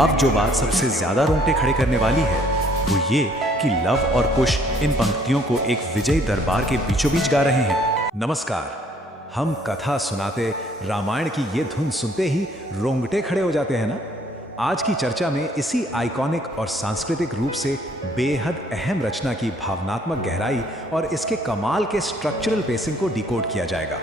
अब जो बात सबसे ज्यादा रोंगटे खड़े करने वाली है वो ये कि लव और कुश इन पंक्तियों को एक विजयी दरबार के बीचों बीच गा रहे हैं। नमस्कार, हम कथा सुनाते रामायण की ये धुन सुनते ही रोंगटे खड़े हो जाते हैं ना। आज की चर्चा में इसी आइकॉनिक और सांस्कृतिक रूप से बेहद अहम रचना की भावनात्मक गहराई और इसके कमाल के स्ट्रक्चरल पेसिंग को डिकोड किया जाएगा।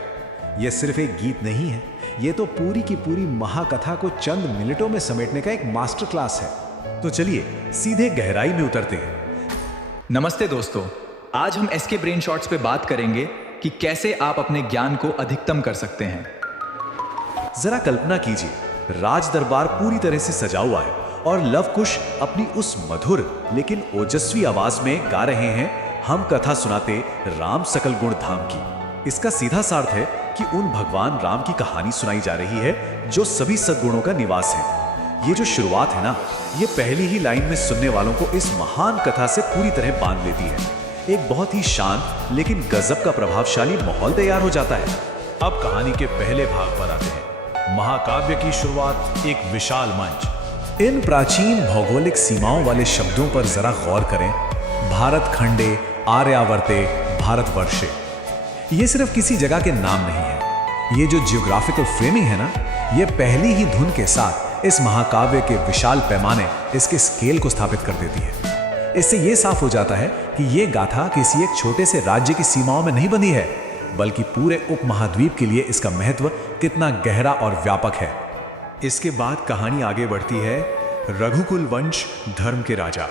यह सिर्फ एक गीत नहीं है, ये तो पूरी की पूरी महाकथा को चंद मिनटों में समेटने का एक मास्टर क्लास है। तो चलिए सीधे गहराई में उतरते हैं। नमस्ते दोस्तों, आज हम एसके ब्रेन शॉट्स पे बात करेंगे कि कैसे आप अपने ज्ञान को अधिकतम कर सकते हैं। जरा कल्पना कीजिए, राज दरबार पूरी तरह से सजा हुआ है और लव कुश अपनी उस मधुर लेकिन ओजस्वी आवाज में गा रहे हैं हम कथा सुनाते राम सकल गुण धाम की। इसका सीधा सार्थ है कि उन भगवान राम की कहानी सुनाई जा रही है जो सभी सद्गुणों का निवास है। ये जो शुरुआत है ना, ये पहली ही लाइन में सुनने वालों को इस महान कथा से पूरी तरह बांध लेती है। एक बहुत ही शांत लेकिन गजब का प्रभावशाली माहौल तैयार हो जाता है। अब कहानी के पहले भाग पर आते हैं। महाकाव्य की शुरुआत, एक विशाल मंच। इन प्राचीन भौगोलिक सीमाओं वाले शब्दों पर जरा गौर करें। भारत खंडे, आर्यावर्ते, भारतवर्षे। ये सिर्फ किसी जगह के नाम नहीं है। ये जो जियोग्राफिकल फ्रेमिंग है ना, ये पहली ही धुन के साथ इस महाकाव्य के विशाल पैमाने, इसके स्केल को स्थापित कर देती है। इससे ये साफ हो जाता है कि ये गाथा किसी एक छोटे से राज्य की सीमाओं में नहीं बंधी है, बल्कि पूरे उपमहाद्वीप के लिए इसका महत्व कितना गहरा और व्यापक है। इसके बाद कहानी आगे बढ़ती है रघुकुल वंश धर्म के राजा।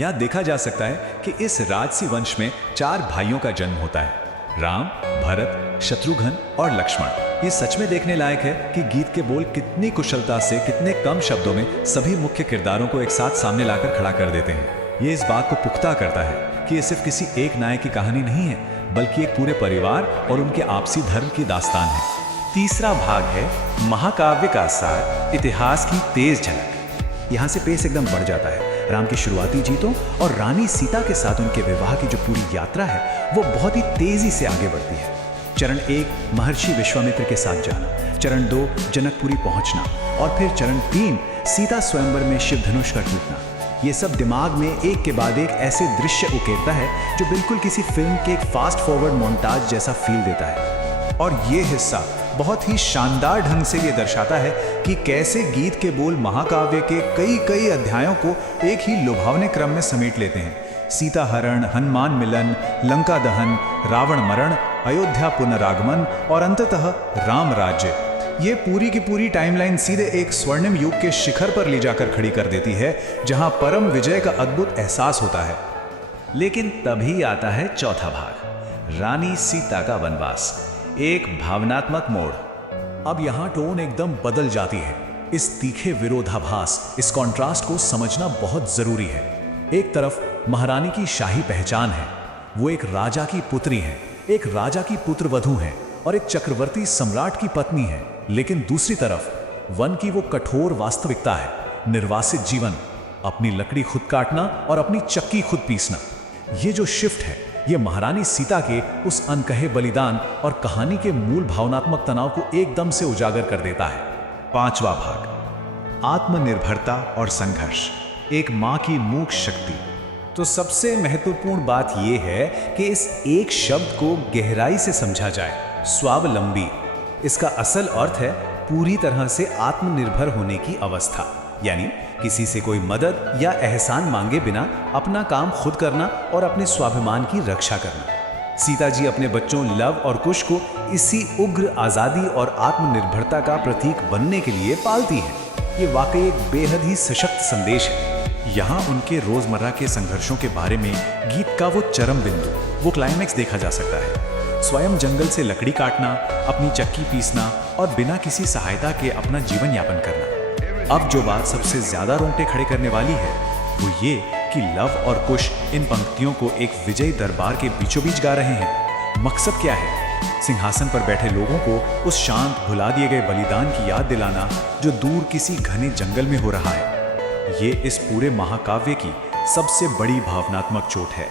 यहां देखा जा सकता है कि इस राजसी वंश में 4 भाइयों का जन्म होता है, राम, भरत, शत्रुघ्न और लक्ष्मण। ये सच में देखने लायक है कि गीत के बोल कितनी कुशलता से, कितने कम शब्दों में सभी मुख्य किरदारों को एक साथ सामने लाकर खड़ा कर देते हैं। ये इस बात को पुख्ता करता है कि ये सिर्फ किसी एक नायक की कहानी नहीं है, बल्कि एक पूरे परिवार और उनके आपसी धर्म की दास्तान है। तीसरा भाग है महाकाव्य का सार, इतिहास की तेज झलक। यहाँ से पेस एकदम बढ़ जाता है। राम की शुरुआती जीतों और रानी सीता के साथ उनके विवाह की जो पूरी यात्रा है वो बहुत ही तेजी से आगे बढ़ती है। चरण 1 महर्षि विश्वामित्र के साथ जाना, चरण 2 जनकपुरी पहुंचना और फिर चरण 3 सीता स्वयंवर में शिव धनुष का टूटना। ये सब दिमाग में एक के बाद एक ऐसे दृश्य उकेरता है जो बिल्कुल किसी फिल्म के एक फास्ट फॉरवर्ड मोन्टाज जैसा फील देता है। और ये हिस्सा बहुत ही शानदार ढंग से ये दर्शाता है कि कैसे गीत के बोल महाकाव्य के कई अध्यायों को एक ही लुभावने क्रम में समेट लेते हैं। सीता हरण, हनुमान मिलन, लंका दहन, रावण मरण, अयोध्या पुनरागमन और अंततः राम राज्य। ये पूरी की पूरी टाइमलाइन सीधे एक स्वर्णिम युग के शिखर पर ले जाकर खड़ी कर देती है, जहां परम विजय का अद्भुत एहसास होता है। लेकिन तभी आता है चौथा भाग, रानी सीता का वनवास, एक भावनात्मक मोड़। अब यहां टोन एकदम बदल जाती है। इस तीखे विरोधाभास, इस कॉन्ट्रास्ट को समझना बहुत जरूरी है। एक तरफ महारानी की शाही पहचान है, वो एक राजा की पुत्री है, एक राजा की पुत्रवधू है और एक चक्रवर्ती सम्राट की पत्नी है। लेकिन दूसरी तरफ वन की वो कठोर वास्तविकता है, निर्वासित जीवन, अपनी लकड़ी खुद काटना और अपनी चक्की खुद पीसना। ये जो शिफ्ट है, ये महारानी सीता के उस अनकहे बलिदान और कहानी के मूल भावनात्मक तनाव को एकदम से उजागर कर देता है। पांचवा भाग, आत्मनिर्भरता और संघर्ष, एक मां की मूक शक्ति। तो सबसे महत्वपूर्ण बात यह है कि इस एक शब्द को गहराई से समझा जाए, स्वावलंबी। इसका असल अर्थ है पूरी तरह से आत्मनिर्भर होने की अवस्था, यानी किसी से कोई मदद या एहसान मांगे बिना अपना काम खुद करना और अपने स्वाभिमान की रक्षा करना। सीता जी अपने बच्चों लव और कुश को इसी उग्र आजादी और आत्मनिर्भरता का प्रतीक बनने के लिए पालती हैं। ये वाकई एक बेहद ही सशक्त संदेश है। यहाँ उनके रोजमर्रा के संघर्षों के बारे में गीत का वो चरम बिंदु, वो क्लाइमैक्स देखा जा सकता है। स्वयं जंगल से लकड़ी काटना, अपनी चक्की पीसना और बिना किसी सहायता के अपना जीवन यापन करना। अब जो बात सबसे ज्यादा रोंगटे खड़े करने वाली है वो ये कि लव और कुश इन पंक्तियों को एक विजयी दरबार के बीचों बीच गा रहे हैं। मकसद क्या है? सिंहासन पर बैठे लोगों को उस शांत भुला दिए गए बलिदान की याद दिलाना जो दूर किसी घने जंगल में हो रहा है। ये इस पूरे महाकाव्य की सबसे बड़ी भावनात्मक चोट है।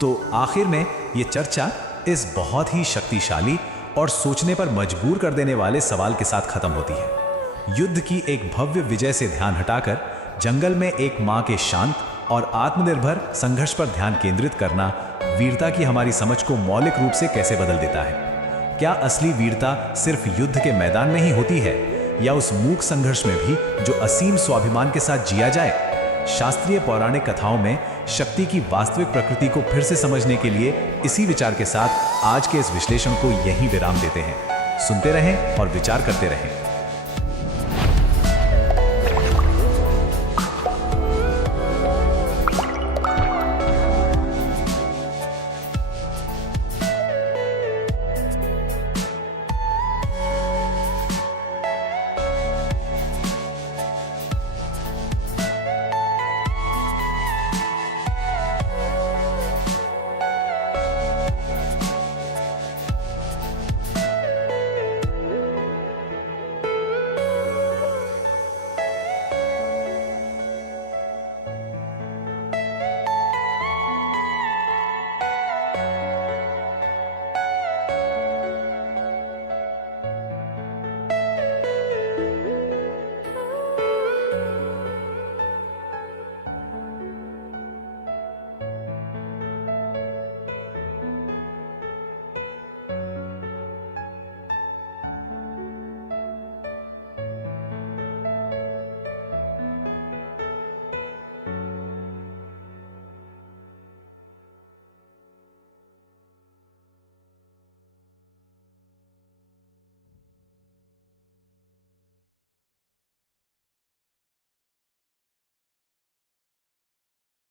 तो आखिर में ये चर्चा इस बहुत ही शक्तिशाली और सोचने पर मजबूर कर देने वाले सवाल के साथ खत्म होती है। युद्ध की एक भव्य विजय से ध्यान हटाकर जंगल में एक माँ के शांत और आत्मनिर्भर संघर्ष पर ध्यान केंद्रित करना वीरता की हमारी समझ को मौलिक रूप से कैसे बदल देता है। क्या असली वीरता सिर्फ युद्ध के मैदान में ही होती है, या उस मूक संघर्ष में भी जो असीम स्वाभिमान के साथ जिया जाए? शास्त्रीय पौराणिक कथाओं में शक्ति की वास्तविक प्रकृति को फिर से समझने के लिए इसी विचार के साथ आज के इस विश्लेषण को यहीं विराम देते हैं। सुनते रहें और विचार करते रहें।